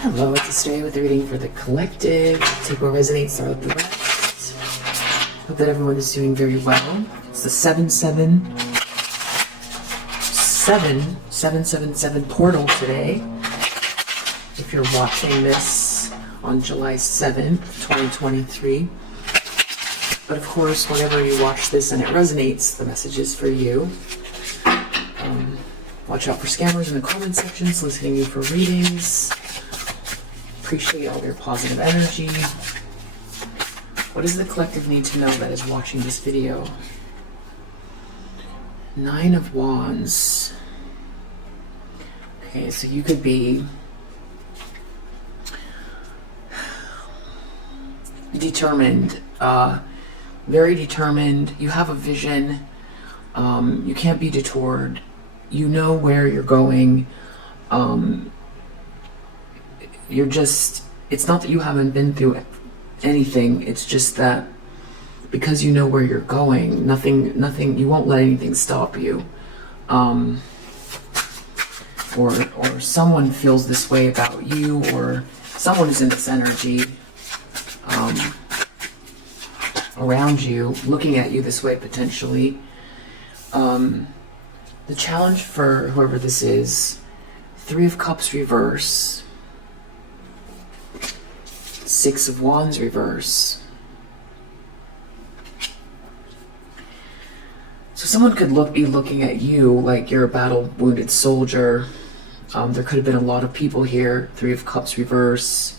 Hello, it's Stay with the reading for the collective. Take what resonates, throw out the rest. Hope that everyone is doing very well. It's the 777 portal today. If you're watching this on July 7th, 2023. But of course, whenever you watch this and it resonates, the message is for you. Watch out for scammers in the comment section, soliciting you for readings. Appreciate all your positive energy. What does the collective need to know that is watching this video? 9 of Wands. Okay, so you could be determined, very determined. You have a vision. You can't be detoured. You know where you're going. You're just, it's not that you haven't been through anything, it's just that because you know where you're going, nothing, you won't let anything stop you. Or someone feels this way about you, or someone is in this energy around you, looking at you this way potentially. The challenge for whoever this is, 3 of Cups reverse, 6 of Wands reverse. So someone could be looking at you like you're a battle-wounded soldier. There could have been a lot of people here, 3 of Cups reverse,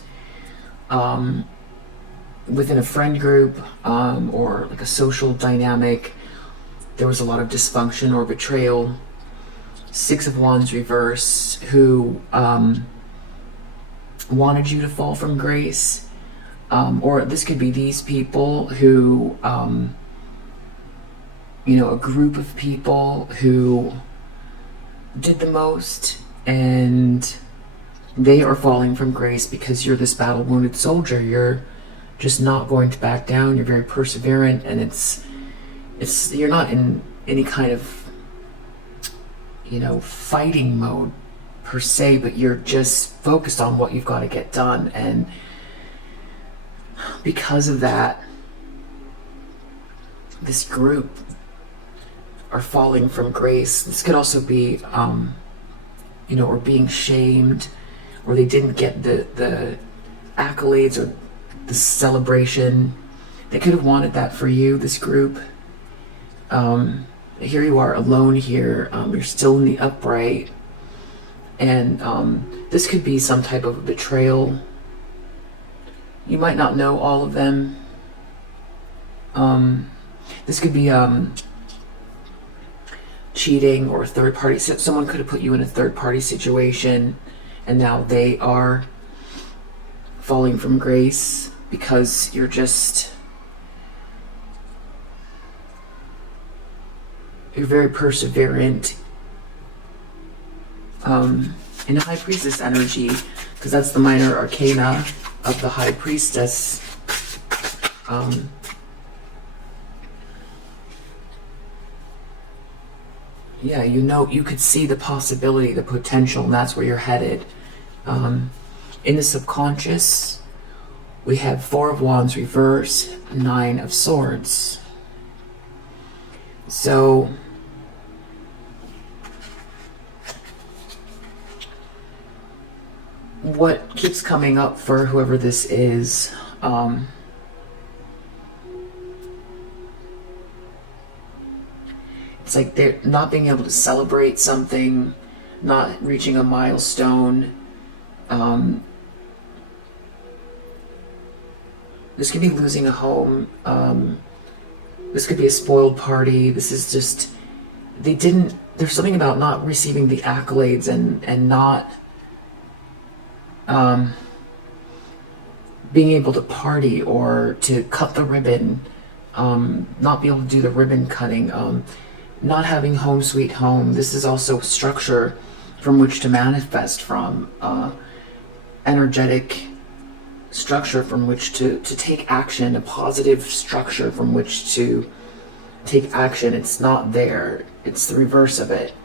within a friend group, or like a social dynamic. There was a lot of dysfunction or betrayal. 6 of Wands reverse, who wanted you to fall from grace. Or this could be these people who, you know, a group of people who did the most, and they are falling from grace because you're this battle-wounded soldier. You're just not going to back down. You're very perseverant, and it's you're not in any kind of, you know, fighting mode per se, but you're just focused on what you've got to get done. And because of that, this group are falling from grace. This could also be, you know, or being shamed, or they didn't get the accolades or the celebration. They could have wanted that for you, this group. Here you are alone here. You're still in the upright. And this could be some type of betrayal. You might not know all of them. This could be cheating or third party. So someone could have put you in a third party situation, and now they are falling from grace because you're just, you're very perseverant. In a High Priestess energy, because that's the minor arcana of the High Priestess. Yeah, you know, you could see the possibility, the potential, and that's where you're headed. In the subconscious, we have 4 of Wands reverse, 9 of Swords. So what keeps coming up for whoever this is, it's like they're not being able to celebrate something, not reaching a milestone. This could be losing a home. This could be a spoiled party. This is just, there's something about not receiving the accolades and not being able to party or to cut the ribbon, not be able to do the ribbon cutting, not having home sweet home. This is also structure from which to manifest from, energetic structure from which to take action, a positive structure from which to take action. It's not there. It's the reverse of it.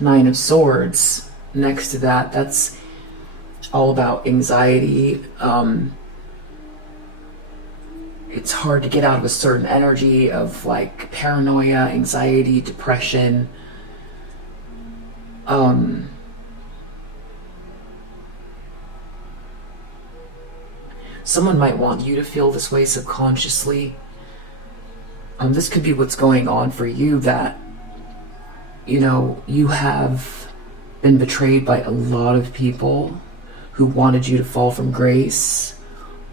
9 of Swords next to that, that's all about anxiety. It's hard to get out of a certain energy of like paranoia, anxiety, depression. Someone might want you to feel this way subconsciously. This could be what's going on for you, that, you know, you have been betrayed by a lot of people who wanted you to fall from grace.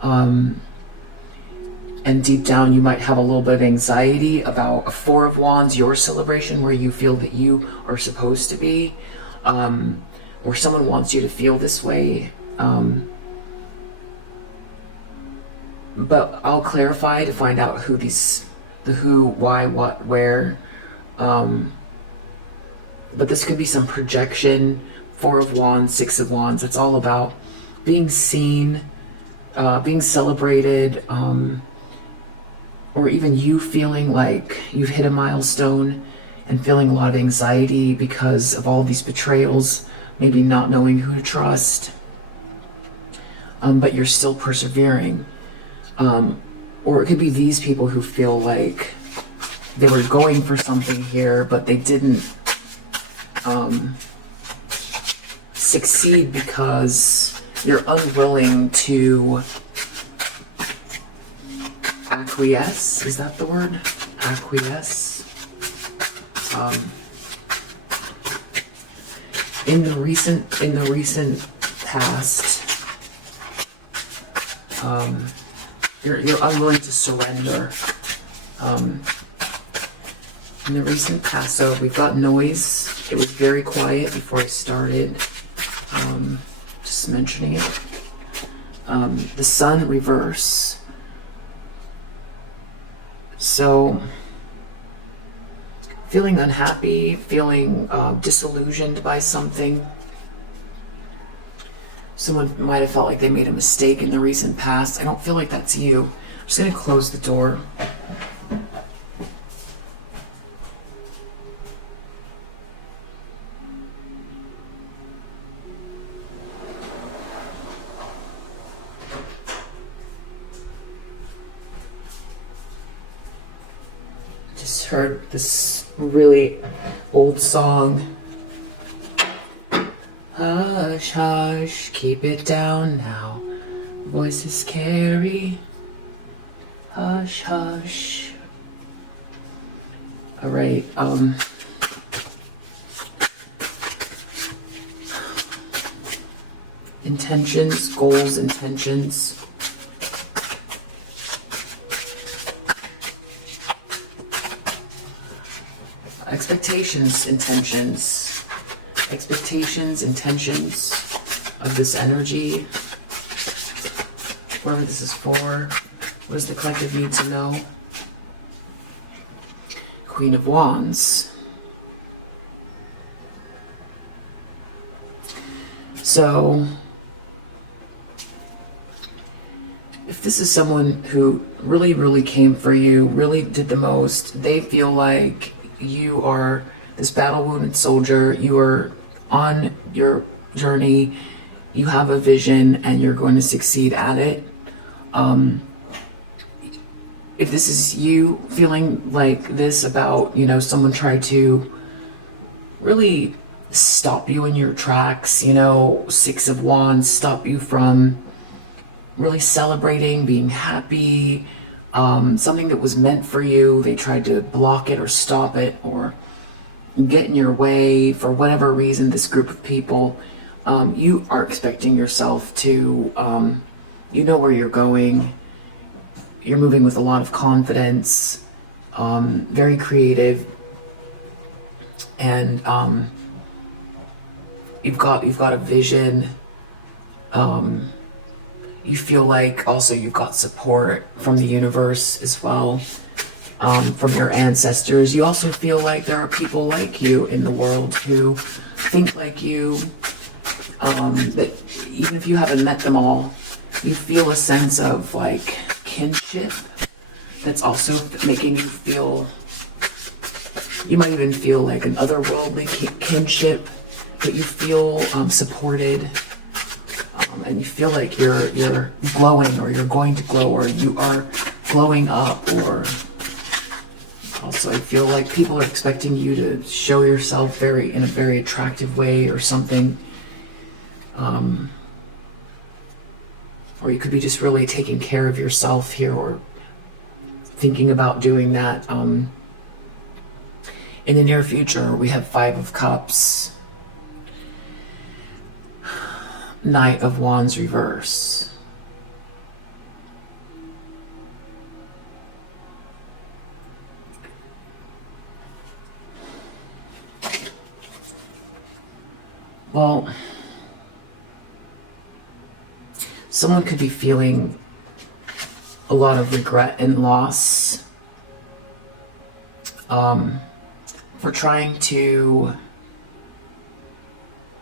And deep down, you might have a little bit of anxiety about a Four of Wands, your celebration, where you feel that you are supposed to be, or someone wants you to feel this way. But I'll clarify to find out who the who, why, what, where. But this could be some projection. Four of Wands, Six of Wands. It's all about being seen, being celebrated, or even you feeling like you've hit a milestone and feeling a lot of anxiety because of all these betrayals, maybe not knowing who to trust, but you're still persevering. Or it could be these people who feel like they were going for something here, but they didn't succeed because you're unwilling to acquiesce. Is that the word? Acquiesce. In the recent past, you're unwilling to surrender. In the recent past, so we've got noise. It was very quiet before I started. Just mentioning it. The Sun reverse. So, feeling unhappy, feeling disillusioned by something. Someone might have felt like they made a mistake in the recent past. I don't feel like that's you. I'm just going to close the door. Just heard this really old song. Hush, hush, keep it down now. Voices carry. Hush, hush. All right. Intentions, goals, intentions. Expectations, intentions. Expectations, intentions of this energy. Whatever this is for. What does the collective need to know? Queen of Wands. So, if this is someone who really, really came for you, really did the most, they feel like you are this battle-wounded soldier, you are on your journey, you have a vision, and you're going to succeed at it. If this is you feeling like this about, you know, someone tried to really stop you in your tracks, you know, Six of Wands, stop you from really celebrating, being happy, something that was meant for you, they tried to block it or stop it or get in your way for whatever reason, this group of people, you are expecting yourself to, you know where you're going, you're moving with a lot of confidence, very creative, and you've got a vision. You feel like also you've got support from the universe as well, from your ancestors. You also feel like there are people like you in the world who think like you, that even if you haven't met them all, you feel a sense of like kinship that's also making you feel, you might even feel like an otherworldly kinship, but you feel supported. and you feel like you're glowing, or you're going to glow, or you are glowing up, or also I feel like people are expecting you to show yourself in a very attractive way or something. Or you could be just really taking care of yourself here, or thinking about doing that. In the near future, we have 5 of Cups, Knight of Wands reverse. Well, someone could be feeling a lot of regret and loss for trying to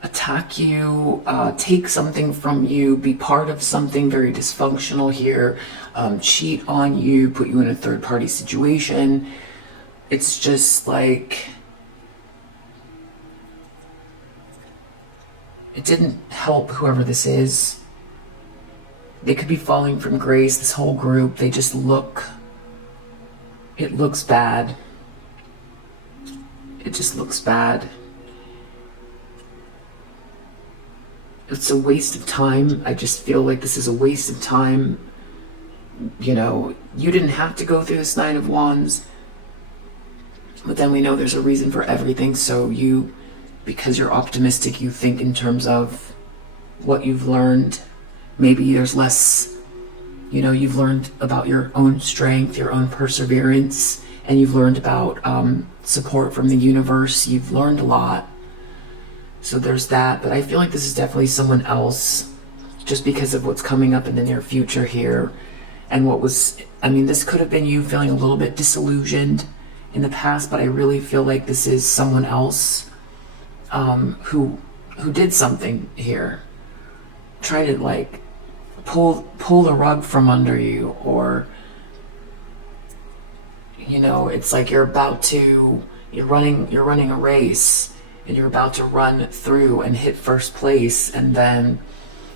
attack you, take something from you, be part of something very dysfunctional here, cheat on you, put you in a third-party situation. It's just like, it didn't help whoever this is. They could be falling from grace, this whole group. They just it looks bad. It just looks bad. It's a waste of time. I just feel like this is a waste of time. You know, you didn't have to go through this 9 of Wands, but then we know there's a reason for everything. So you, because you're optimistic, you think in terms of what you've learned. Maybe there's less, you know, you've learned about your own strength, your own perseverance, and you've learned about support from the universe. You've learned a lot. So there's that. But I feel like this is definitely someone else, just because of what's coming up in the near future here. And this could have been you feeling a little bit disillusioned in the past, but I really feel like this is someone else who did something here. Try to like pull the rug from under you, or you know, it's like you're running a race, and you're about to run through and hit first place, and then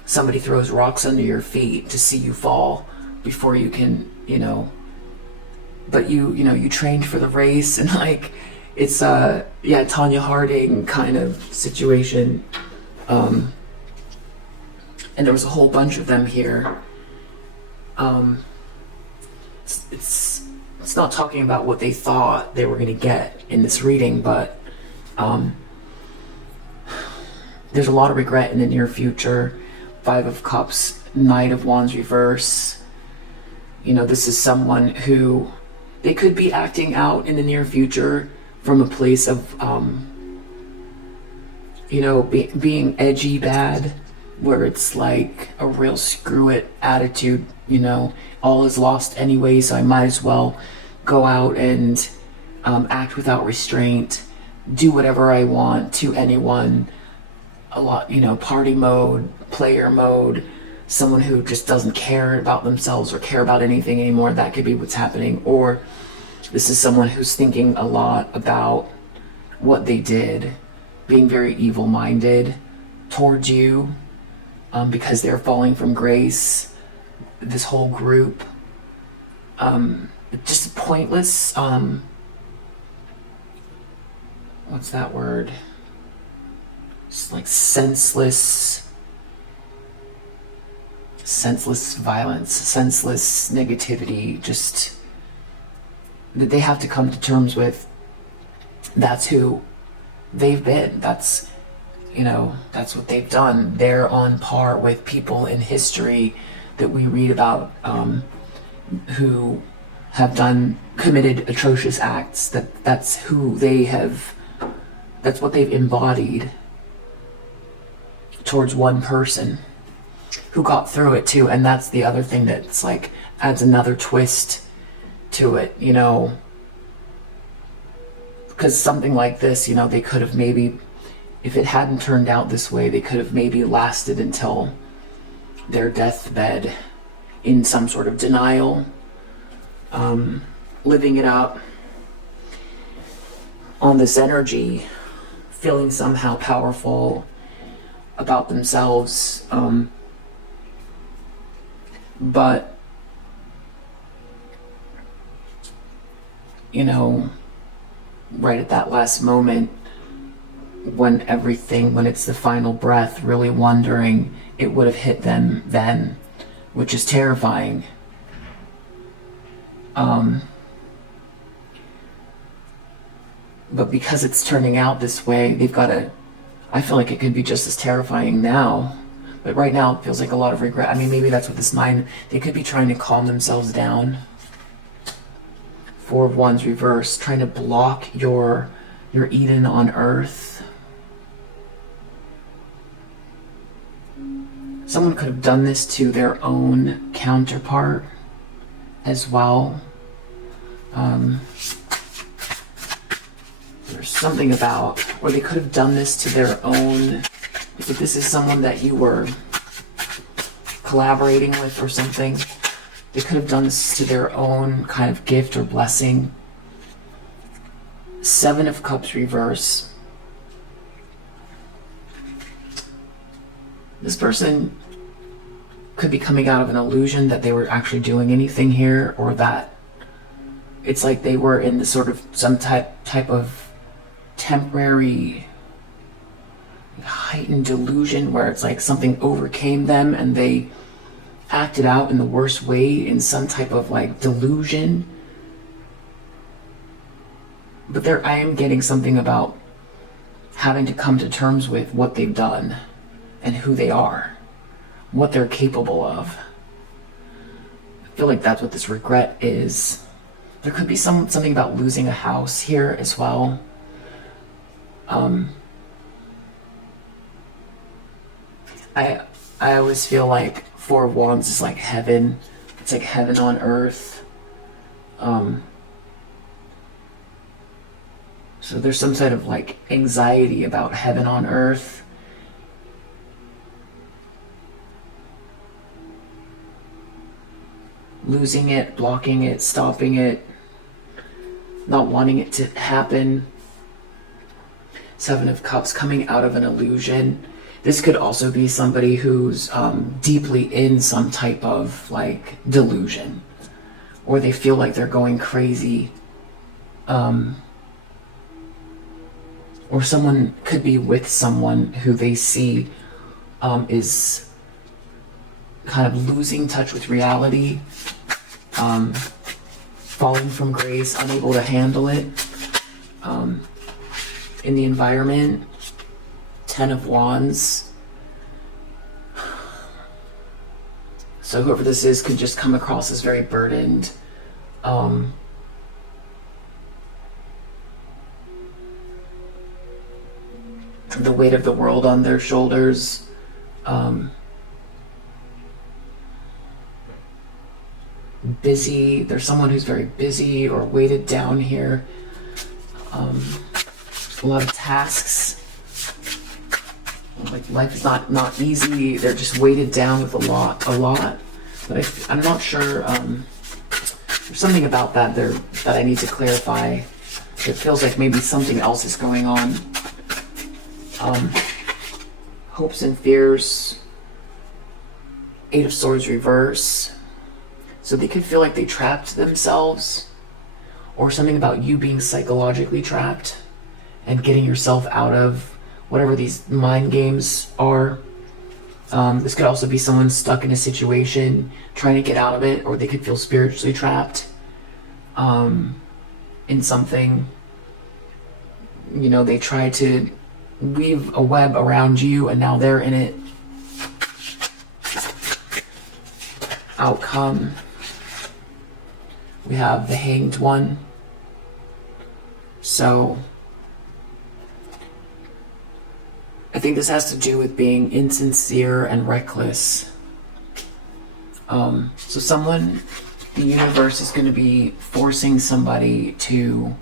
somebody throws rocks under your feet to see you fall before you can, you know, but you trained for the race, and like it's Tanya Harding kind of situation. And there was a whole bunch of them here. It's not talking about what they thought they were going to get in this reading, but there's a lot of regret in the near future. 5 of Cups, Knight of Wands reverse. You know, this is someone who, they could be acting out in the near future from a place of, being edgy bad, where it's like a real screw it attitude, you know, all is lost anyway, so I might as well go out and act without restraint, do whatever I want to anyone, a lot, you know, party mode, player mode, someone who just doesn't care about themselves or care about anything anymore. That could be what's happening. Or this is someone who's thinking a lot about what they did, being very evil-minded towards you, because they're falling from grace, this whole group. Just pointless, what's that word? Just like senseless violence, senseless negativity, just that they have to come to terms with. That's who they've been. That's, you know, that's what they've done. They're on par with people in history that we read about, who have committed atrocious acts. That's who they have, that's what they've embodied towards one person who got through it too. And that's the other thing that's like adds another twist to it, you know, because something like this, you know, they could have maybe, if it hadn't turned out this way, they could have maybe lasted until their deathbed in some sort of denial, living it up on this energy, feeling somehow powerful about themselves, But, you know, right at that last moment, when it's the final breath, really wondering it would have hit them then, which is terrifying. But because it's turning out this way, I feel like it could be just as terrifying now. But right now it feels like a lot of regret. I mean, maybe that's what this 9, they could be trying to calm themselves down. 4 of Wands reversed, trying to block your Eden on earth. Someone could have done this to their own counterpart as well. There's something about, or they could have done this to their own, if this is someone that you were collaborating with or something, they could have done this to their own kind of gift or blessing. 7 of Cups reverse. This person could be coming out of an illusion that they were actually doing anything here, or that it's like they were in the sort of some type of temporary heightened delusion where it's like something overcame them and they acted out in the worst way in some type of like delusion. But I am getting something about having to come to terms with what they've done and who they are, what they're capable of. I feel like that's what this regret is. There could be something about losing a house here as well. I always feel like 4 of Wands is like heaven. It's like heaven on earth. So there's some sort of like anxiety about heaven on earth. Losing it, blocking it, stopping it, not wanting it to happen. 7 of Cups, coming out of an illusion. This could also be somebody who's deeply in some type of like delusion, or they feel like they're going crazy. Or someone could be with someone who they see is kind of losing touch with reality, falling from grace, unable to handle it in the environment. 10 of Wands. So whoever this is could just come across as very burdened. The weight of the world on their shoulders. Busy. There's someone who's very busy or weighted down here. A lot of tasks. Like life is not easy. They're just weighted down with a lot. But I'm not sure. There's something about that that I need to clarify. It feels like maybe something else is going on. Hopes and fears. 8 of Swords reverse. So they could feel like they trapped themselves, or something about you being psychologically trapped and getting yourself out of whatever these mind games are. This could also be someone stuck in a situation trying to get out of it, or they could feel spiritually trapped in something. You know, they try to weave a web around you and now they're in it. Outcome. We have the Hanged One. So I think this has to do with being insincere and reckless. So someone, the universe is going to be forcing somebody to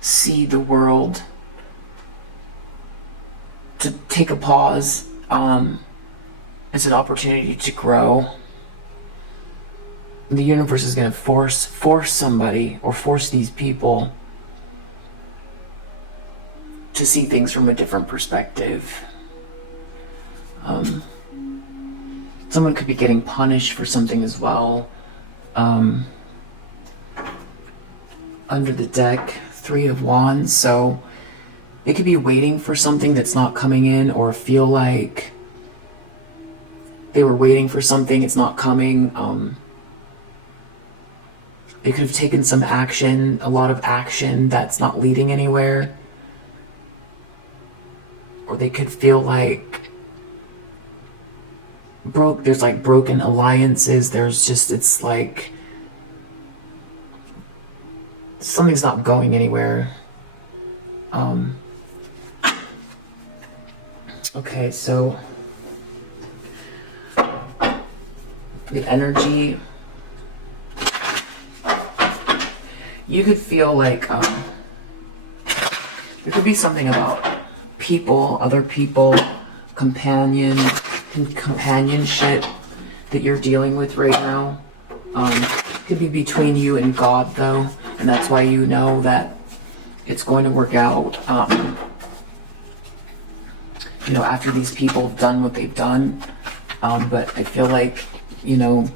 see the world, to take a pause. It's an opportunity to grow. the universe is going to force somebody or force these people to see things from a different perspective. Someone could be getting punished for something as well. Under the deck, 3 of Wands, so they could be waiting for something that's not coming in, or feel like they were waiting for something, it's not coming. They could have taken some action, a lot of action that's not leading anywhere. Or they could feel like there's like broken alliances. There's just, it's like something's not going anywhere. Okay, so the energy, you could feel like there could be something about people, other people, companionship that you're dealing with right now. Could be between you and God though, and that's why you know that it's going to work out. You know, after these people have done what they've done. But I feel like, you know,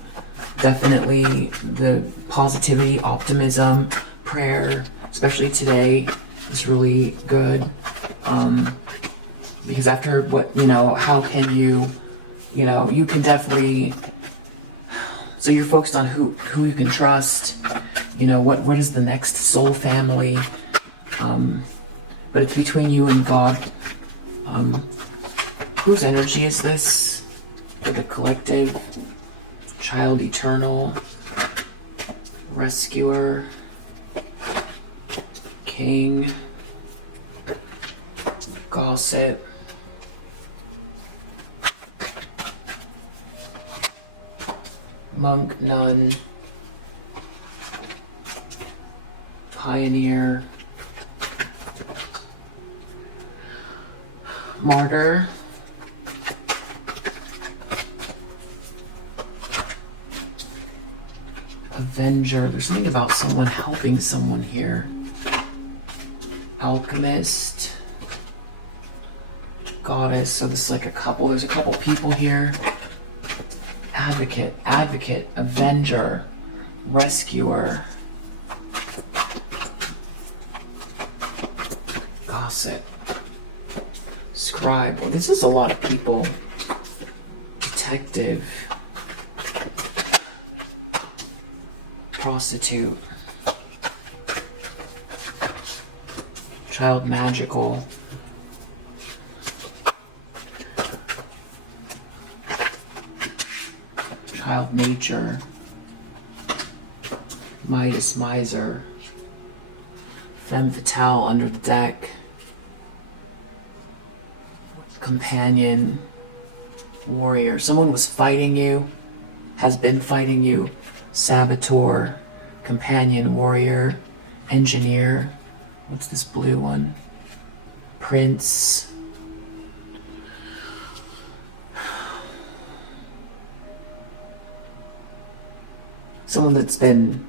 definitely the positivity, optimism, prayer, especially today, is really good. Because after what, you know, how can you, you know, you can definitely, so you're focused on who you can trust, you know, what is the next soul family, but it's between you and God. Whose energy is this? For the collective, child eternal, rescuer, king, gossip, monk, nun, pioneer, martyr, avenger. There's something about someone helping someone here. Alchemist, goddess. So this is like a couple. There's a couple people here. Advocate, avenger, rescuer, gossip, scribe. Well, this is a lot of people. Detective, prostitute, child magical, child nature, Midas miser, femme fatale under the deck, companion, warrior. Someone was fighting you, has been fighting you. Saboteur, companion, warrior, engineer. What's this blue one? Prince. Someone that's been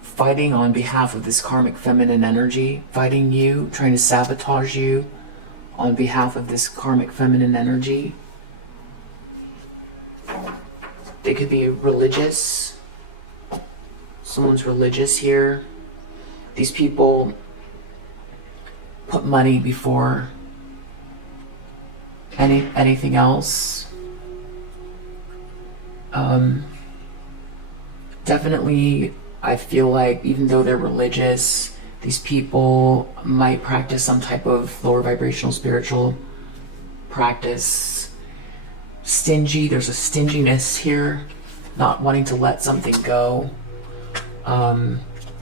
fighting on behalf of this karmic feminine energy, fighting you, trying to sabotage you on behalf of this karmic feminine energy. They could be religious. Someone's religious here. These people put money before anything else. Definitely, I feel like even though they're religious, these people might practice some type of lower vibrational spiritual practice. Stingy, there's a stinginess here, not wanting to let something go.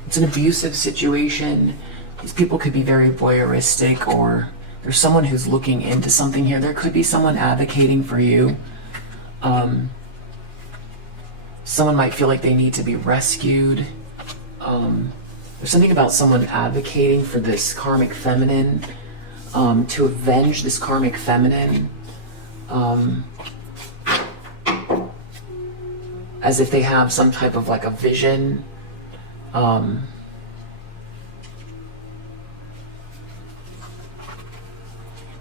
It's an abusive situation. These people could be very voyeuristic, or there's someone who's looking into something here. There could be someone advocating for you. Someone might feel like they need to be rescued. There's something about someone advocating for this karmic feminine, to avenge this karmic feminine. as if they have some type of like a vision.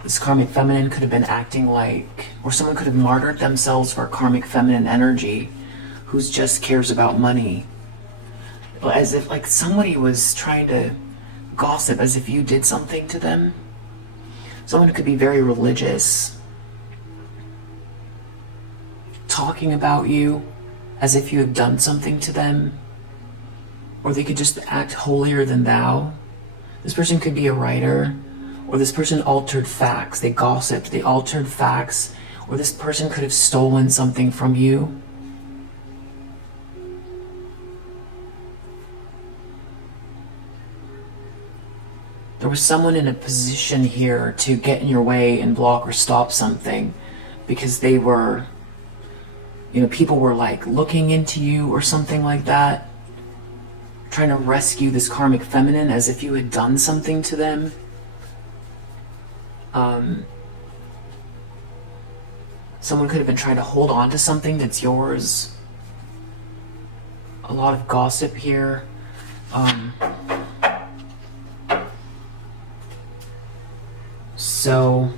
This karmic feminine could have been acting like, or someone could have martyred themselves for karmic feminine energy who just cares about money. As if like somebody was trying to gossip as if you did something to them. Someone could be very religious, talking about you as if you had done something to them. Or they could just act holier than thou. This person could be a writer, or this person altered facts. They gossiped, they altered facts, or this person could have stolen something from you. There was someone in a position here to get in your way and block or stop something because they were, you know, people were like looking into you or something like that, trying to rescue this karmic feminine as if you had done something to them. Someone could have been trying to hold on to something that's yours. A lot of gossip here. So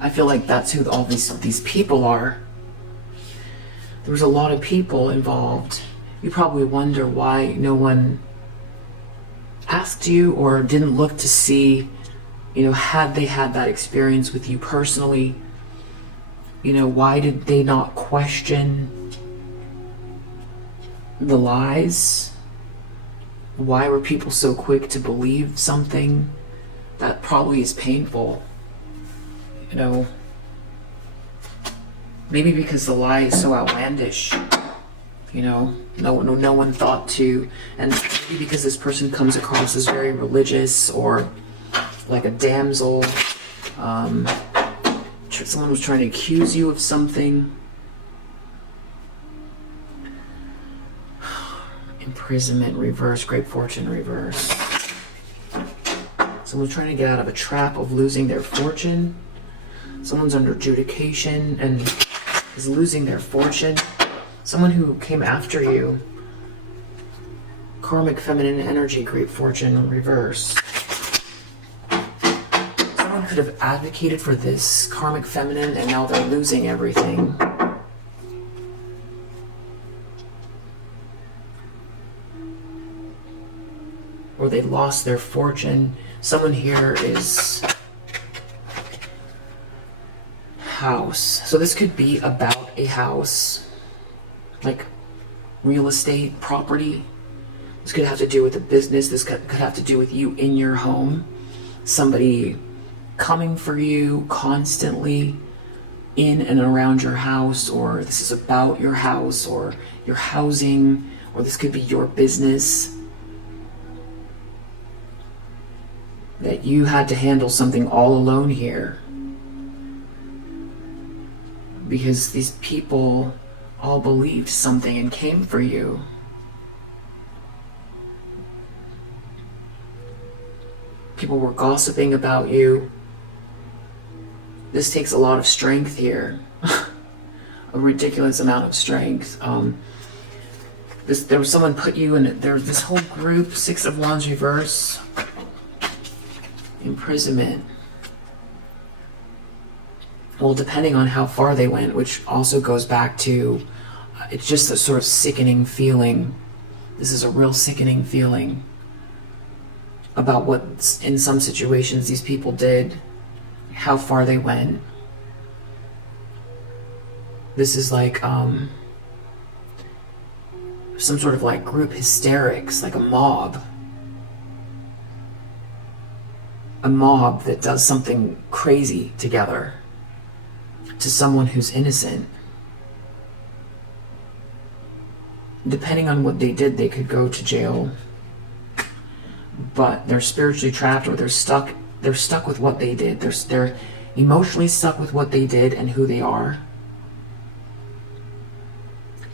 I feel like that's who all these people are. There was a lot of people involved. You probably wonder why no one asked you or didn't look to see, you know, had they had that experience with you personally. You know, why did they not question the lies? Why were people so quick to believe something that probably is painful? You know, maybe because the lie is so outlandish. You know, no one thought to, and maybe because this person comes across as very religious or like a damsel. Someone was trying to accuse you of something. Imprisonment reverse, great fortune reverse. Someone's trying to get out of a trap of losing their fortune. Someone's under adjudication and is losing their fortune. Someone who came after you. Karmic feminine energy, great fortune reverse. Someone could have advocated for this karmic feminine and now they're losing everything. Or they lost their fortune. Someone here is house. So this could be about a house, like real estate, property. This could have to do with a business. This could have to do with you in your home. Somebody coming for you constantly in and around your house, or this is about your house or your housing, or this could be your business. That you had to handle something all alone here. Because these people all believed something and came for you. People were gossiping about you. This takes a lot of strength here. A ridiculous amount of strength. There was someone put you in, there was this whole group, 6 of Wands reverse. Imprisonment. Well, depending on how far they went, which also goes back to, it's just a sort of sickening feeling. This is a real sickening feeling about what, in some situations, these people did, how far they went. This is like some sort of like group hysterics, like a mob. A mob that does something crazy together to someone who's innocent. Depending on what they did, they could go to jail, but they're spiritually trapped, or they're stuck with what they did. They're emotionally stuck with what they did and who they are,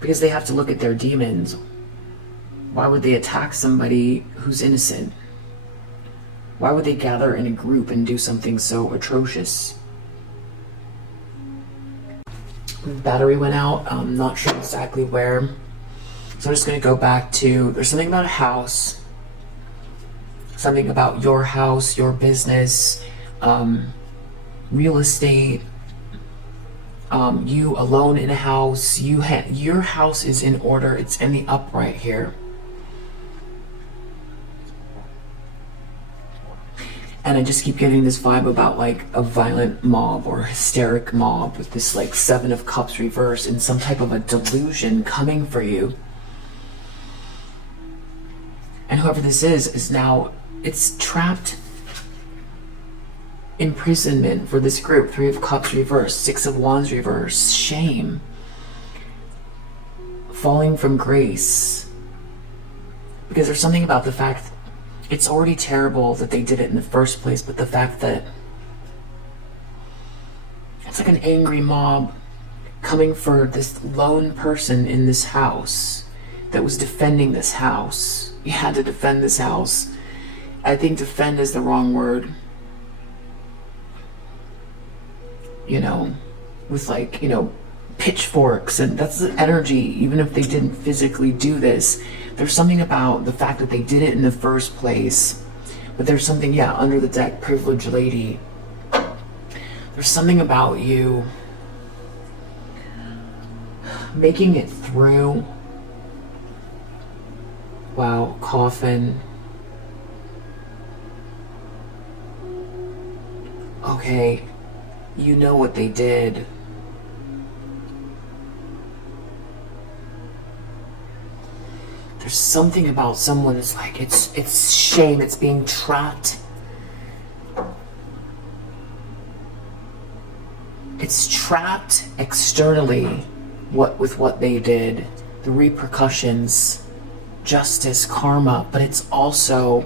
because they have to look at their demons. Why would they attack somebody who's innocent? Why would they gather in a group and do something so atrocious? Battery went out. I'm not sure exactly where. So I'm just going to go back to, there's something about a house, something about your house, your business, real estate, you alone in a house. Your house is in order. It's in the upright here. And I just keep getting this vibe about like a violent mob or hysteric mob with this like 7 of Cups reversed and some type of a delusion coming for you. And whoever this is now, it's trapped imprisonment for this group. 3 of Cups reversed, 6 of Wands reversed, shame, falling from grace. Because there's something about the fact it's already terrible that they did it in the first place, but the fact that it's like an angry mob coming for this lone person in this house that was defending this house. You had to defend this house. I think defend is the wrong word. You know, with like, you know, pitchforks, and that's the energy. Even if they didn't physically do this, there's something about the fact that they did it in the first place. But there's something, yeah, under the deck, privileged lady. There's something about you making it through. Wow, coffin. Okay, you know what they did. There's something about someone that's like, it's shame, it's being trapped. It's trapped externally with what they did, the repercussions, justice, karma, but it's also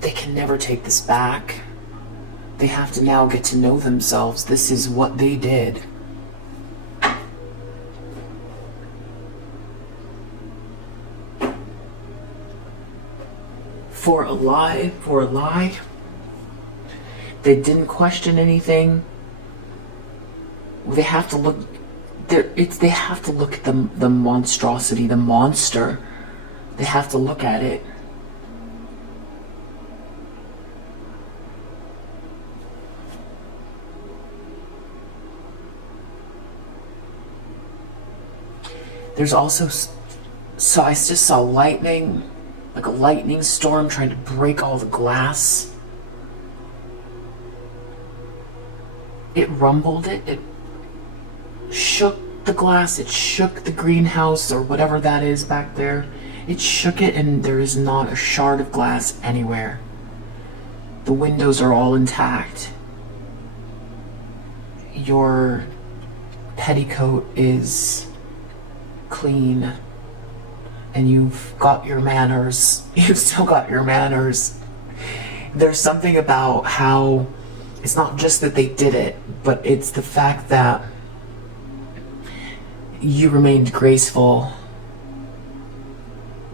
they can never take this back. They have to now get to know themselves. This is what they did. For a lie, they didn't question anything. They have to look. They have to look at the monstrosity, the monster. They have to look at it. There's also, so I just saw lightning. Like a lightning storm trying to break all the glass. It rumbled it. It shook the glass. It shook the greenhouse or whatever that is back there. It shook it, and there is not a shard of glass anywhere. The windows are all intact. Your petticoat is clean. And you've got your manners. You've still got your manners. There's something about how it's not just that they did it, but it's the fact that you remained graceful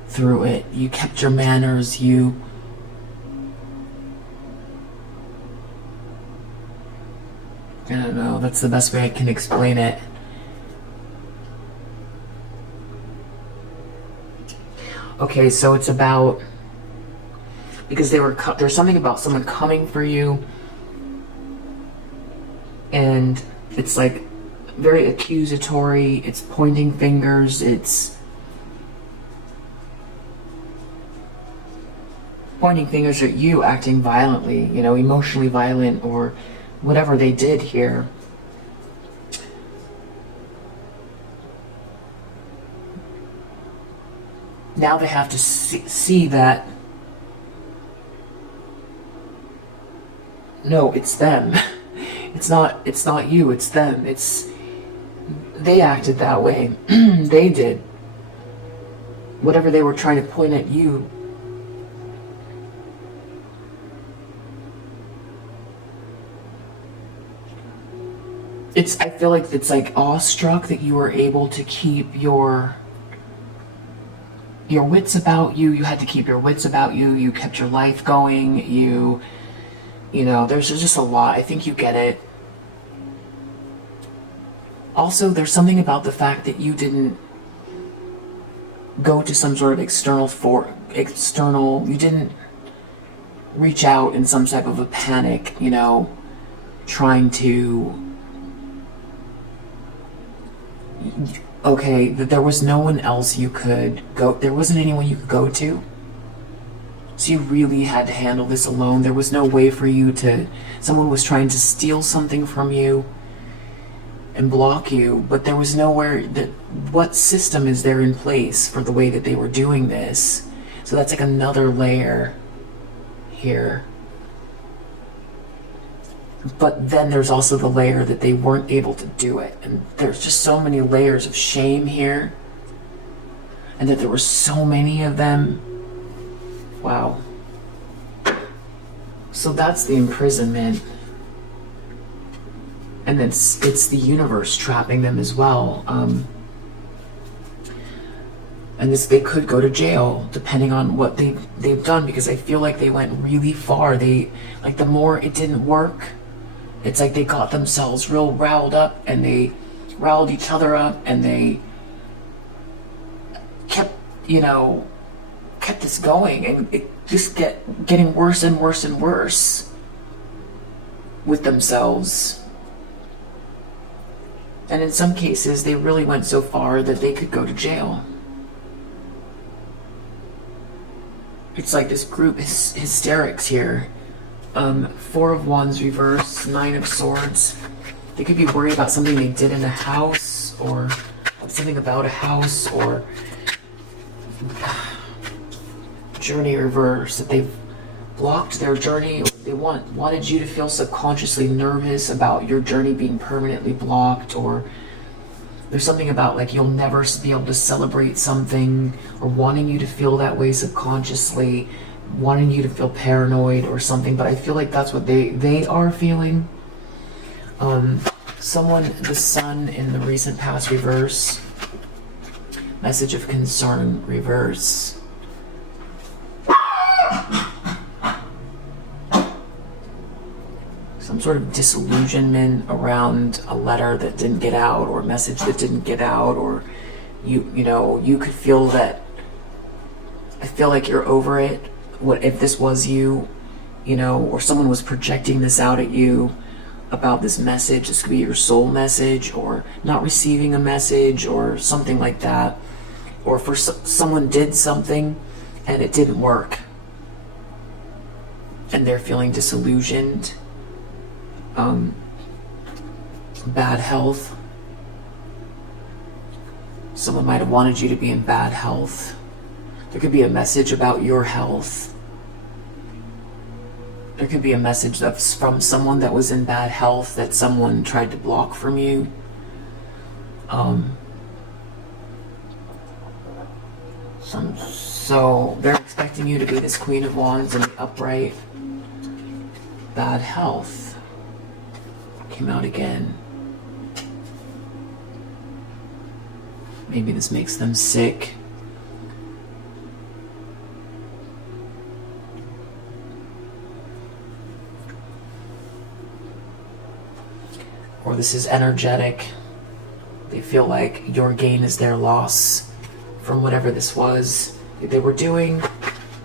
through it. You kept your manners. I don't know, that's the best way I can explain it. Okay, so it's about, because there's something about someone coming for you, and it's like very accusatory, it's pointing fingers, it's pointing fingers at you acting violently, you know, emotionally violent or whatever they did here. Now they have to see that, no, it's them. It's not you, it's them. They acted that way. They did. Whatever they were trying to point at you. I feel like it's like awestruck that you were able to keep your wits about you. You had to keep your wits about you. You kept your life going. You know, there's just a lot. I think you get it. Also, there's something about the fact that you didn't go to some sort of you didn't reach out in some type of a panic, you know, trying to, okay, that there was no one else you could go, there wasn't anyone you could go to. So you really had to handle this alone. There was no way for you to, someone was trying to steal something from you and block you, but there was nowhere that, what system is there in place for the way that they were doing this? So that's like another layer here. But then there's also the layer that they weren't able to do it. And there's just so many layers of shame here. And that there were so many of them. Wow. So that's the imprisonment. And it's the universe trapping them as well. And they could go to jail depending on what they've done, because I feel like they went really far. The more it didn't work, it's like they got themselves real riled up, and they riled each other up, and they kept this going, and it just getting worse and worse and worse with themselves. And in some cases, they really went so far that they could go to jail. It's like this group hysterics here. 4 of Wands reverse, 9 of Swords. They could be worried about something they did in a house, or something about a house, or journey reverse, that they've blocked their journey, or they wanted you to feel subconsciously nervous about your journey being permanently blocked, or there's something about like you'll never be able to celebrate something, or wanting you to feel that way subconsciously, wanting you to feel paranoid or something. But I feel like that's what they are feeling. Someone, the Sun in the recent past reverse, message of concern reverse. Some sort of disillusionment around a letter that didn't get out, or a message that didn't get out, or you could feel that. I feel like you're over it. What if this was you, or someone was projecting this out at you about this message? This could be your soul message, or not receiving a message, or something like that. Or for someone did something and it didn't work, and they're feeling disillusioned. Bad health. Someone might have wanted you to be in bad health. There could be a message about your health. There could be a message that's from someone that was in bad health that someone tried to block from you. So they're expecting you to be this Queen of Wands in the upright. Bad health came out again. Maybe this makes them sick. Or this is energetic. They feel like your gain is their loss from whatever this was that they were doing.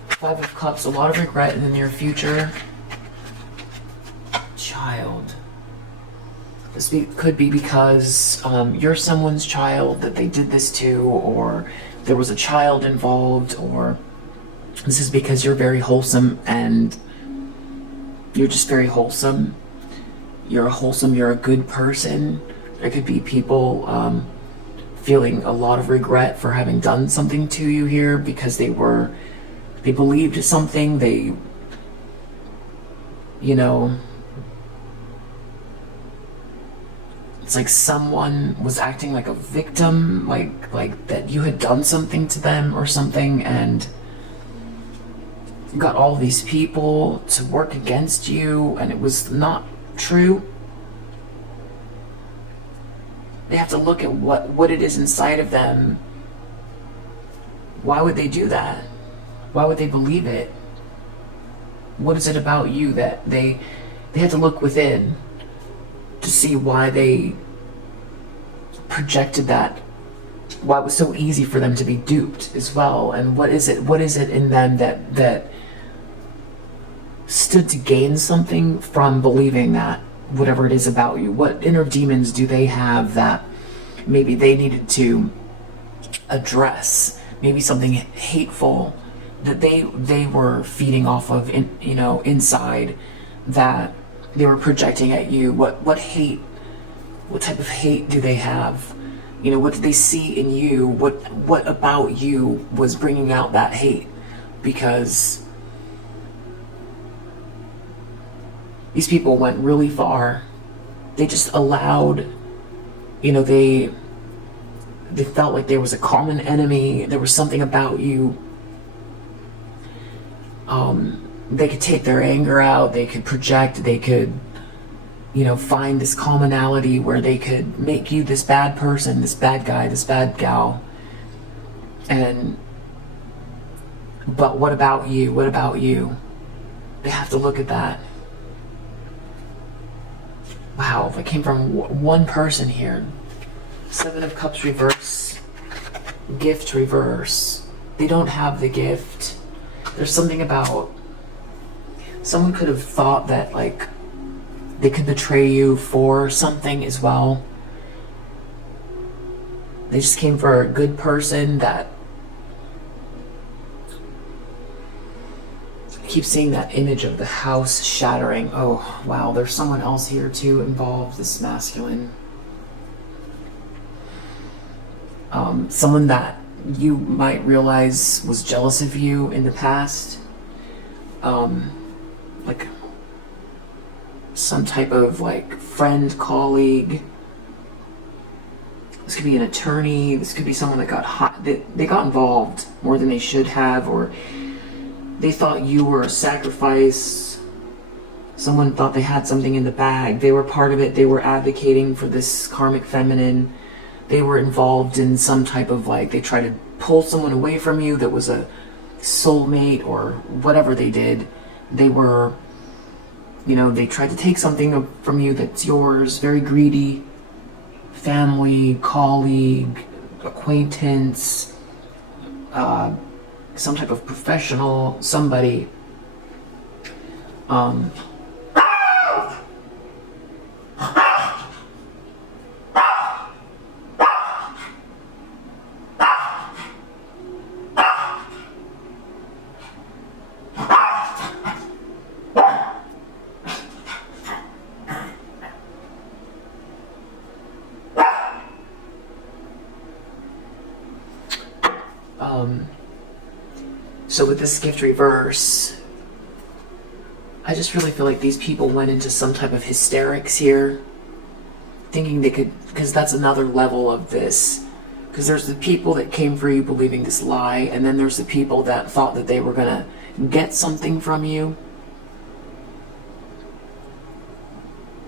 5 of Cups, a lot of regret in the near future. Child. This could be because you're someone's child that they did this to, or there was a child involved, or this is because you're very wholesome and you're just very wholesome. You're a good person. There could be people feeling a lot of regret for having done something to you here, because they believed something, it's like someone was acting like a victim, like that you had done something to them or something, and you got all these people to work against you, and it was not true. They have to look at what it is inside of them. Why would they do that? Why would they believe it? What is it about you that they had to look within to see why they projected that, why it was so easy for them to be duped as well? And what is it in them that stood to gain something from believing that whatever it is about you? What inner demons do they have that maybe they needed to address? Maybe something hateful that they were feeding off of inside, that they were projecting at you. What hate, what type of hate do they have? What did they see in you? What about you was bringing out that hate? Because these people went really far. They just allowed, they felt like there was a common enemy. There was something about you. They could take their anger out. They could project. They could, find this commonality where they could make you this bad person, this bad guy, this bad gal. But what about you? What about you? They have to look at that. Wow, that came from one person here. 7 of Cups reverse, gift reverse. They don't have the gift. There's something about, someone could have thought that they could betray you for something as well. They just came for a good person that, I keep seeing that image of the house shattering. Oh, wow, there's someone else here too involved, this masculine. Someone that you might realize was jealous of you in the past. Like some type of friend, colleague. This could be an attorney. This could be someone that got hot. They got involved more than they should have, or they thought you were a sacrifice. Someone thought they had something in the bag. They were part of it. They were advocating for this karmic feminine. They were involved in some type of they tried to pull someone away from you that was a soulmate or whatever they did. They were, they tried to take something from you that's yours, very greedy. Family, colleague, acquaintance, some type of professional, somebody. So with this gift reverse, I just really feel like these people went into some type of hysterics here, thinking they could, because that's another level of this. Because there's the people that came for you believing this lie, and then there's the people that thought that they were gonna get something from you,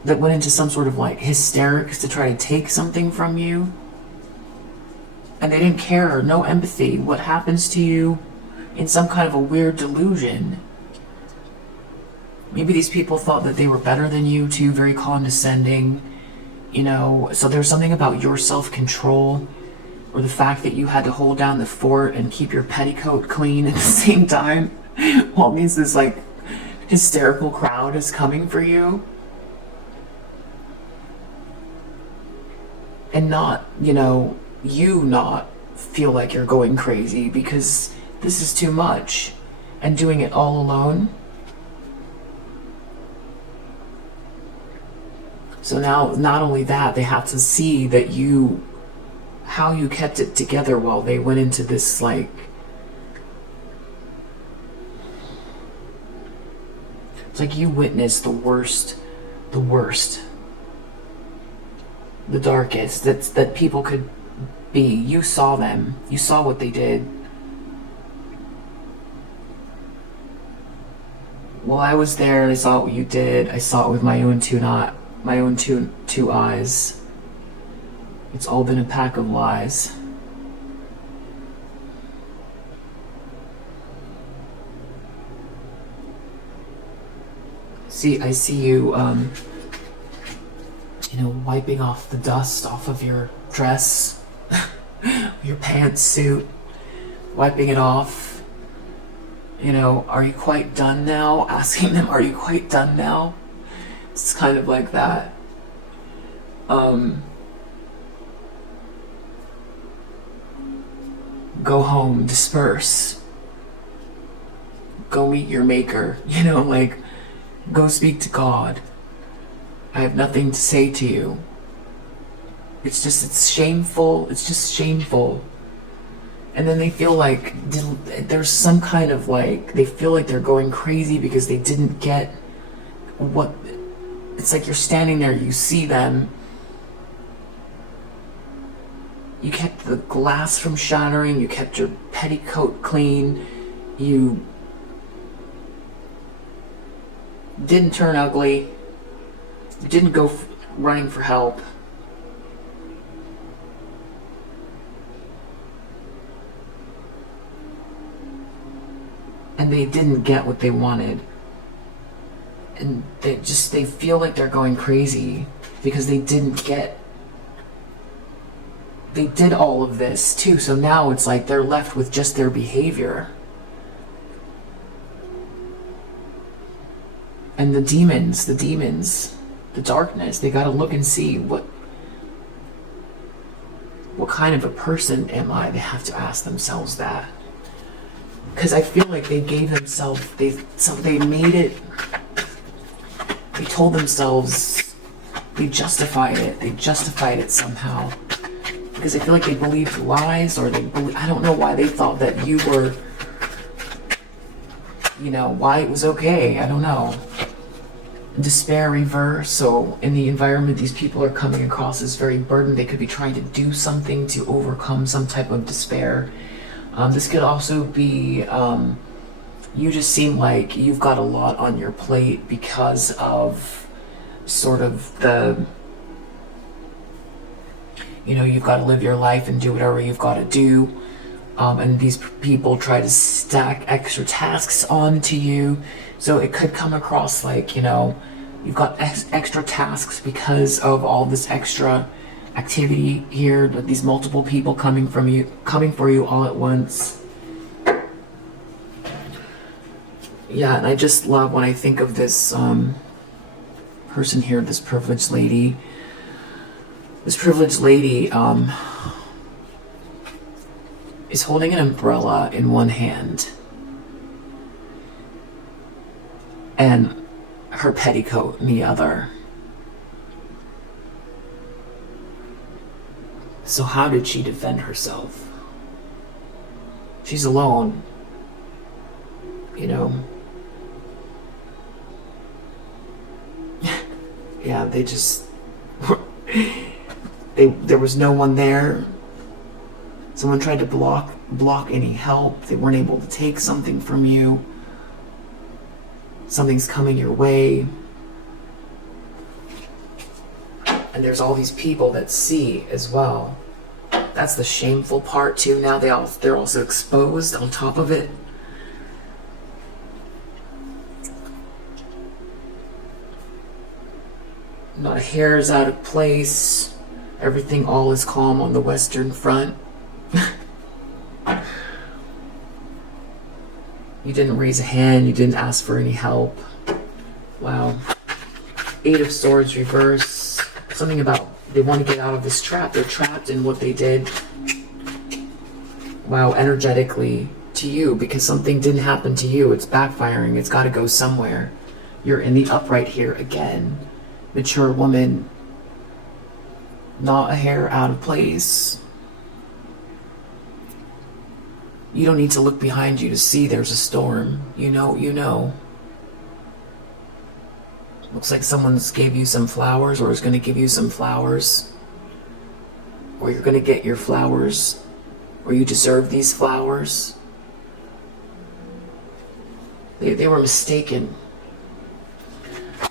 that went into some sort of hysterics to try to take something from you. And they didn't care, no empathy, what happens to you, in some kind of a weird delusion. Maybe these people thought that they were better than you too, very condescending, so there's something about your self-control, or the fact that you had to hold down the fort and keep your petticoat clean at the same time, while this hysterical crowd is coming for you. And not, you not feel like you're going crazy because this is too much, and doing it all alone. So now, not only that, they have to see that how you kept it together while they went into this it's like you witnessed the worst, the darkest that people could be. You saw them. You saw what they did. Well, I was there and I saw what you did. I saw it with my own two eyes. It's all been a pack of lies. I see you, you know, wiping off the dust off of your dress, your pantsuit, wiping it off. You know, are you quite done now? Asking them, are you quite done now? It's kind of like that. Go home, disperse. Go meet your maker, you know, like, go speak to God. I have nothing to say to you. It's shameful. It's just shameful. And then they feel like there's some kind of like, they feel like they're going crazy because they didn't get what, it's like you're standing there, you see them. You kept the glass from shattering, you kept your petticoat clean, you didn't turn ugly, you didn't go running for help. And they didn't get what they wanted. And they feel like they're going crazy because they didn't get, they did all of this too, so now it's like they're left with just their behavior. And the demons, the darkness, they gotta look and see what kind of a person am I? They have to ask themselves that. Because I feel like they gave themselves, they made it, they told themselves, they justified it somehow. Because I feel like they believed lies, or I don't know why they thought that you were, you know, why it was okay, I don't know. Despair reverse, so in the environment these people are coming across as very burdened. They could be trying to do something to overcome some type of despair. This could also be, you just seem like you've got a lot on your plate because of sort of the, you know, you've got to live your life and do whatever you've got to do. And these people try to stack extra tasks onto you. So it could come across like, you know, you've got extra tasks because of all this extra activity here, with these multiple people coming for you all at once. Yeah, and I just love when I think of this person here, this privileged lady. This privileged lady is holding an umbrella in one hand and her petticoat in the other. So how did she defend herself? She's alone, you know. Yeah, they just there was no one there. Someone tried to block any help. They weren't able to take something from you. Something's coming your way. And there's all these people that see as well. That's the shameful part too. Now they're also exposed on top of it. Not a hair is out of place. Everything all is calm on the Western Front. You didn't raise a hand. You didn't ask for any help. Wow. 8 of Swords reverse. Something about they want to get out of this trap. They're trapped in what they did. Wow, energetically to you, because something didn't happen to you. It's backfiring. It's got to go somewhere. You're in the upright here again. Mature woman. Not a hair out of place. You don't need to look behind you to see there's a storm. You know. Looks like someone's gave you some flowers, or is going to give you some flowers. Or you're going to get your flowers. Or you deserve these flowers. They were mistaken.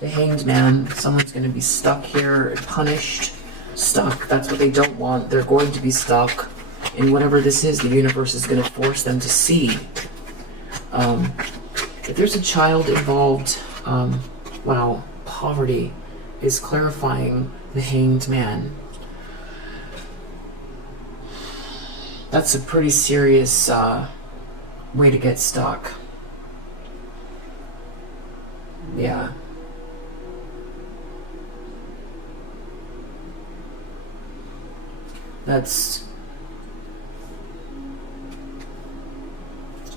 The Hanged Man. Someone's going to be stuck here, punished. Stuck. That's what they don't want. They're going to be stuck. And whatever this is, the universe is going to force them to see. If there's a child involved, Wow, poverty is clarifying the Hanged Man. That's a pretty serious way to get stuck. Yeah. That's...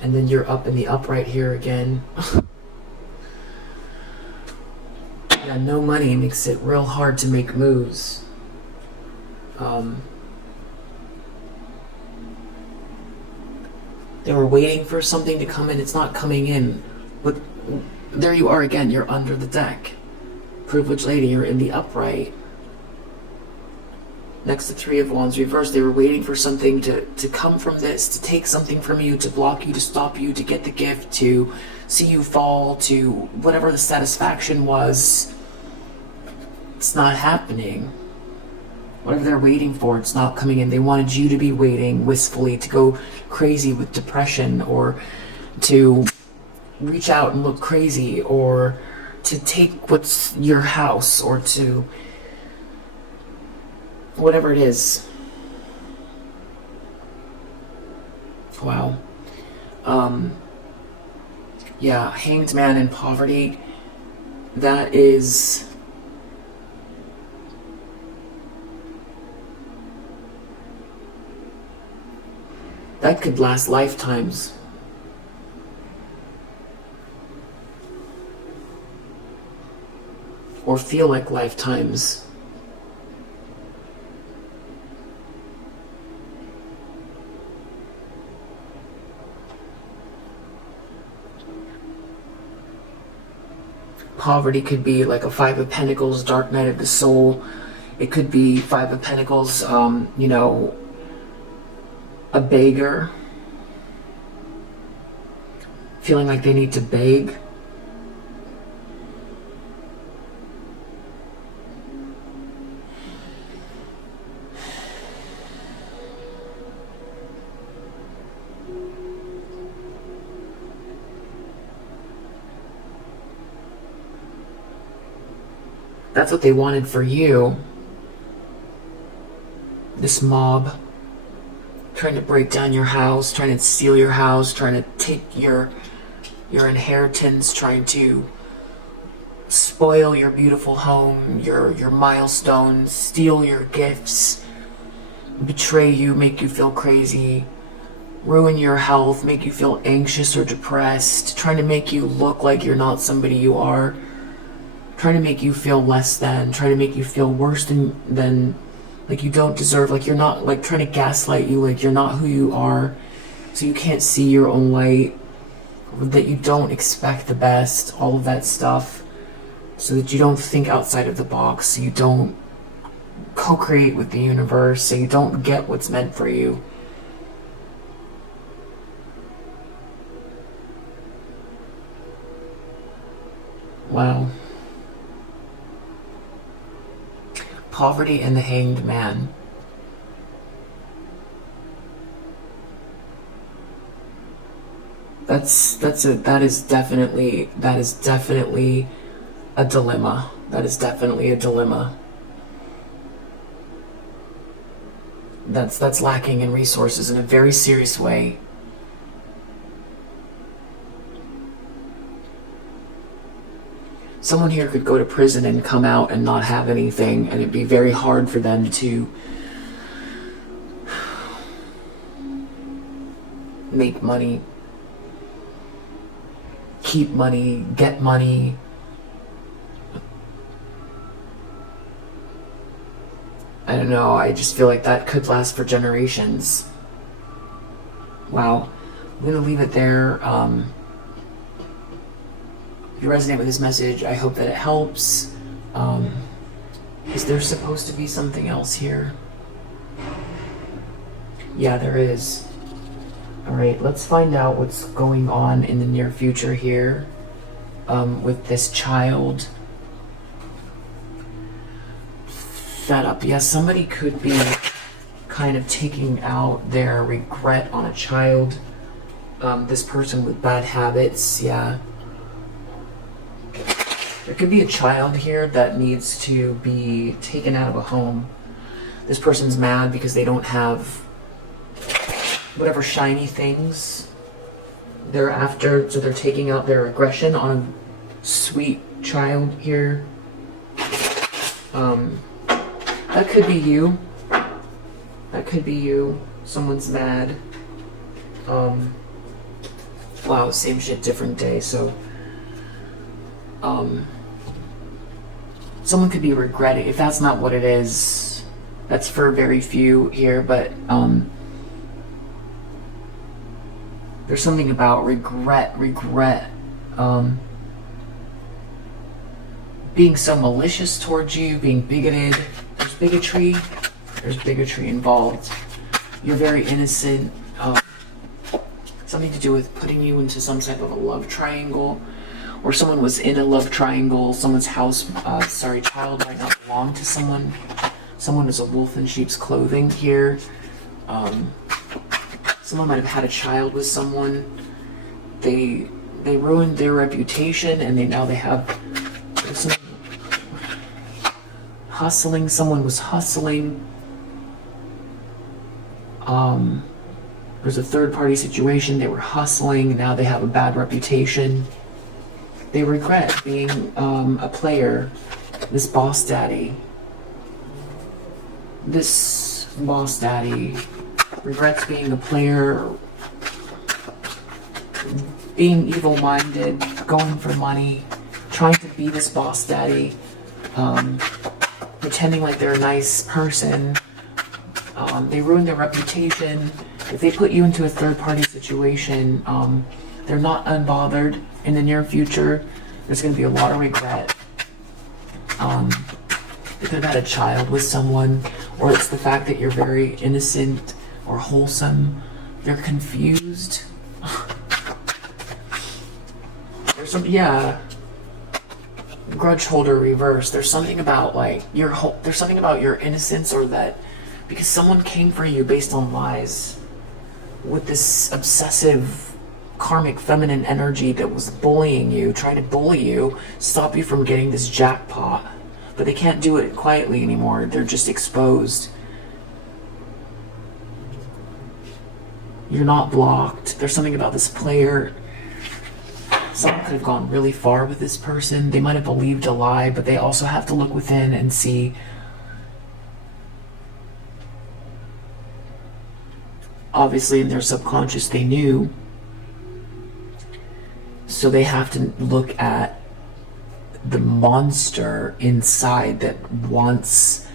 And then you're up in the upright here again. Yeah, no money makes it real hard to make moves. They were waiting for something to come in. It's not coming in. But there you are again. You're under the deck. Privileged lady, you're in the upright. Next to Three of Wands reversed. They were waiting for something to come from this, to take something from you, to block you, to stop you, to get the gift, to see you fall, to whatever the satisfaction was. It's not happening. Whatever they're waiting for, it's not coming in. They wanted you to be waiting wistfully, to go crazy with depression, or to reach out and look crazy, or to take what's your house, or to whatever it is. Wow. Yeah, Hanged Man in poverty. That is... that could last lifetimes. Or feel like lifetimes. Poverty could be like a Five of Pentacles, Dark Night of the Soul. It could be Five of Pentacles, you know, a beggar. Feeling like they need to beg. That's what they wanted for you. This mob trying to break down your house, trying to steal your house, trying to take your inheritance, trying to spoil your beautiful home, your milestones, steal your gifts, betray you, make you feel crazy, ruin your health, make you feel anxious or depressed, trying to make you look like you're not somebody you are. Trying to make you feel less than, trying to make you feel worse than like you don't deserve, like you're not, like trying to gaslight you, like you're not who you are, so you can't see your own light, that you don't expect the best, all of that stuff, so that you don't think outside of the box, so you don't co-create with the universe, so you don't get what's meant for you. Wow. Poverty and the Hanged Man. That is definitely a dilemma. That is definitely a dilemma. That's lacking in resources in a very serious way. Someone here could go to prison and come out and not have anything, and it'd be very hard for them to make money, keep money, get money. I don't know, I just feel like that could last for generations. Wow. I'm going to leave it there. If you resonate with this message, I hope that it helps. Is there supposed to be something else here? Yeah, there is. Alright, let's find out what's going on in the near future here with this child. Fed up. Yeah, somebody could be kind of taking out their regret on a child. This person with bad habits, yeah. There could be a child here that needs to be taken out of a home. This person's mad because they don't have whatever shiny things they're after, so they're taking out their aggression on a sweet child here. That could be you. That could be you. Someone's mad. Wow, same shit, different day. So, someone could be regretting. If that's not what it is, that's for very few here, but, there's something about regret, being so malicious towards you, being bigoted. There's bigotry involved. You're very innocent. Something to do with putting you into some type of a love triangle, or someone was in a love triangle. Someone's child might not belong to someone. Someone is a wolf in sheep's clothing here. Someone might have had a child with someone. They ruined their reputation, and now they have some hustling. Someone was hustling. There's a third-party situation. They were hustling, and now they have a bad reputation. They regret being a player. This boss daddy regrets being a player, being evil-minded, going for money, trying to be this boss daddy, pretending like they're a nice person. They ruin their reputation. If they put you into a third-party situation, they're not unbothered. In the near future, there's going to be a lot of regret. They could have had a child with someone, or it's the fact that you're very innocent or wholesome. They're confused. There's some, grudge holder reverse. There's something about there's something about your innocence, or that because someone came for you based on lies, with this obsessive karmic feminine energy that was bullying you, trying to bully you, stop you from getting this jackpot. But they can't do it quietly anymore. They're just exposed. You're not blocked. There's something about this player. Someone could have gone really far with this person. They might have believed a lie, but they also have to look within and see. Obviously, in their subconscious, they knew. So they have to look at the monster inside that wants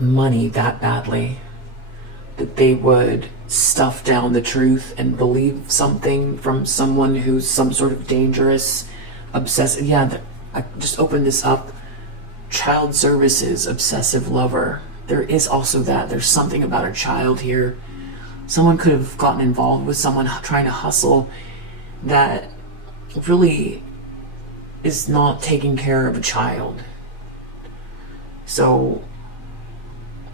money that badly, that they would stuff down the truth and believe something from someone who's some sort of dangerous, obsessive. I just opened this up. Child services, obsessive lover. There is also that. There's something about a child here. Someone could have gotten involved with someone trying to hustle that really is not taking care of a child. So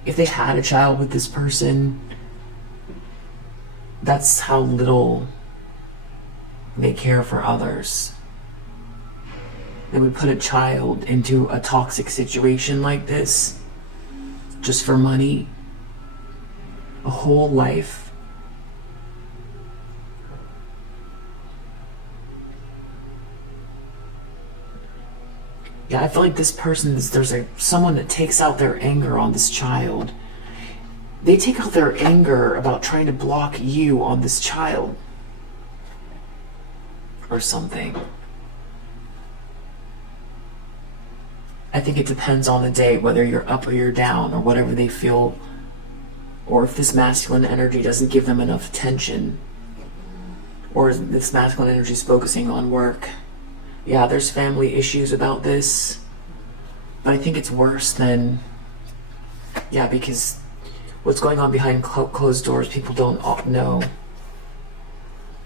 if they had a child with this person, that's how little they care for others. They would put a child into a toxic situation like this just for money, a whole life. I feel like this person, there's someone that takes out their anger on this child. They take out their anger about trying to block you on this child. Or something. I think it depends on the day, whether you're up or you're down, or whatever they feel, or if this masculine energy doesn't give them enough attention, or this masculine energy is focusing on work. Yeah, there's family issues about this, but I think it's worse than, because what's going on behind closed doors, people don't know.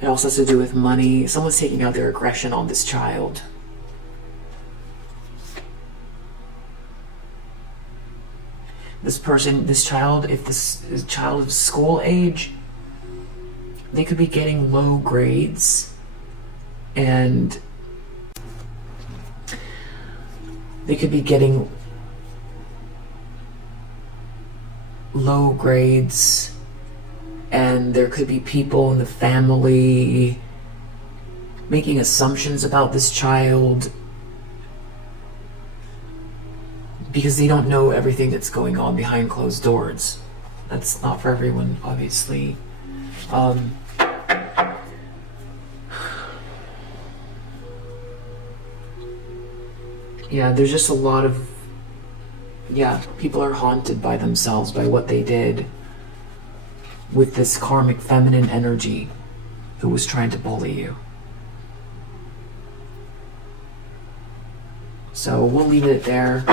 It also has to do with money. Someone's taking out their aggression on this child. This child, if this child is school age, they could be getting low grades and they could be getting low grades, and there could be people in the family making assumptions about this child because they don't know everything that's going on behind closed doors. That's not for everyone, obviously. Yeah, there's just a lot of, people are haunted by themselves, by what they did with this karmic feminine energy who was trying to bully you. So we'll leave it there.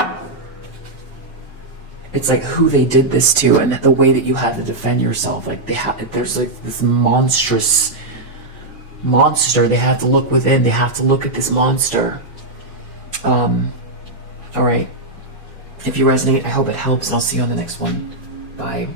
It's like who they did this to and the way that you had to defend yourself. Like there's like this monstrous monster. They have to look within. They have to look at this monster. All right. If you resonate, I hope it helps, and I'll see you on the next one. Bye.